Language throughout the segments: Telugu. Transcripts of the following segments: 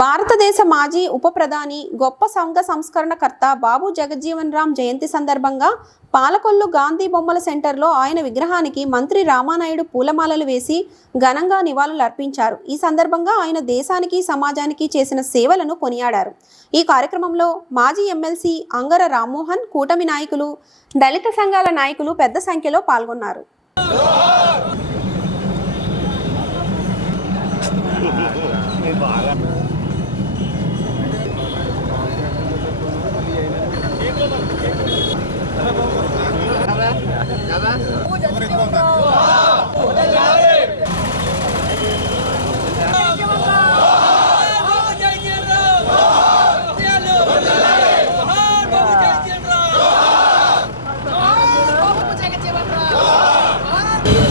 భారతదేశ మాజీ ఉప ప్రధాని గొప్ప సంఘ సంస్కరణకర్త బాబు జగజ్జీవన్ రామ్ జయంతి సందర్భంగా పాలకొల్లు గాంధీ బొమ్మల సెంటర్లో ఆయన విగ్రహానికి మంత్రి రామానాయుడు పూలమాలలు వేసి ఘనంగా నివాళులు అర్పించారు. ఈ సందర్భంగా ఆయన దేశానికి సమాజానికి చేసిన సేవలను కొనియాడారు. ఈ కార్యక్రమంలో మాజీ ఎమ్మెల్సీ అంగర రామ్మోహన్, కూటమి నాయకులు, దళిత సంఘాల నాయకులు పెద్ద సంఖ్యలో పాల్గొన్నారు.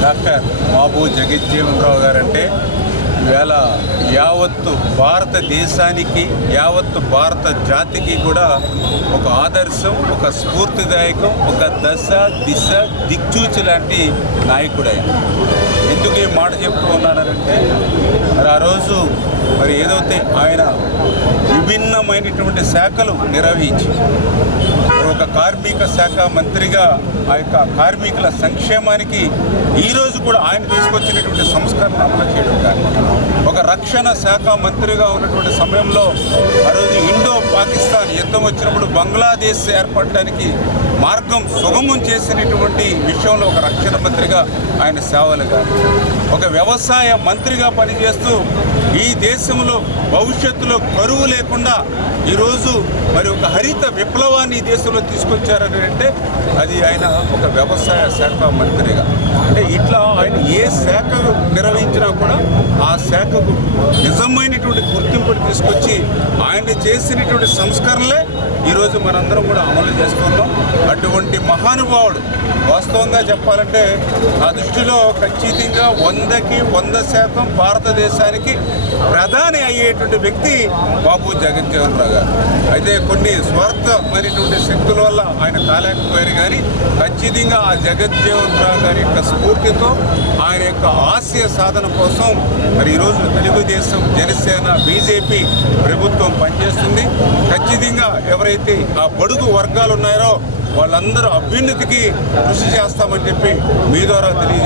డాక్టర్ బాబు జగజ్జీవన్ రావు గారంటే ఈవేళ యావత్తు భారతదేశానికి, యావత్తు భారత జాతికి కూడా ఒక ఆదర్శం, ఒక స్ఫూర్తిదాయకం, ఒక దశ దిశ దిక్చూచి లాంటి నాయకుడే. ఎందుకు ఈ మాట చెప్తూ ఉన్నానంటే మరి ఆ రోజు మరి ఏదైతే ఆయన విభిన్నమైనటువంటి శాఖలు నిర్వహించి ఒక కార్మిక శాఖ మంత్రిగా ఆ యొక్క కార్మికుల సంక్షేమానికి ఈరోజు కూడా ఆయన తీసుకొచ్చినటువంటి సంస్కరణ అమలు చేయడం కానీ, ఒక రక్షణ శాఖ మంత్రిగా ఉన్నటువంటి సమయంలో ఆ రోజు ఇండో పాకిస్తాన్ యుద్ధం వచ్చినప్పుడు బంగ్లాదేశ్ ఏర్పడడానికి మార్గం సుగమం చేసినటువంటి విషయంలో ఒక రక్షణ మంత్రిగా ఆయన సేవలు కానీ, ఒక వ్యవసాయ మంత్రిగా పనిచేస్తూ ఈ దేశంలో భవిష్యత్తులో కరువు లేకుండా ఈరోజు మరి ఒక హరిత విప్లవాన్ని ఈ దేశంలో తీసుకొచ్చారని అంటే అది ఆయన ఒక వ్యవసాయ శాఖ మంత్రిగా. అంటే ఇట్లా ఆయన ఏ శాఖ నిర్వహించినా కూడా ఆ శాఖకు నిజమైనటువంటి గుర్తింపుని తీసుకొచ్చి ఆయన చేసినటువంటి సంస్కరణలే ఈరోజు మనందరం కూడా అమలు చేస్తున్నాం. అటువంటి మహానుభావుడు వాస్తవంగా చెప్పాలంటే నా దృష్టిలో ఖచ్చితంగా 100కి 100% భారతదేశానికి ప్రధాని అయ్యేటువంటి వ్యక్తి బాబు జగజ్జీవన్ రావు గారు. అయితే కొన్ని స్వార్థమైనటువంటి శక్తుల వల్ల ఆయన కాలేకపోయారు, కానీ ఖచ్చితంగా ఆ జగజ్జీవన్ రావు గారి యొక్క స్ఫూర్తితో ఆయన యొక్క ఆశయ సాధన కోసం మరి ఈరోజు తెలుగుదేశం, జనసేన, బీజేపీ ప్రభుత్వం పనిచేస్తుంది. ఖచ్చితంగా ఎవరైతే ఆ బడుగు వర్గాలు ఉన్నారో వాళ్ళందరూ అభ్యున్నతికి కృషి చేస్తామని చెప్పి మీ ద్వారా తెలియజేస్తాం.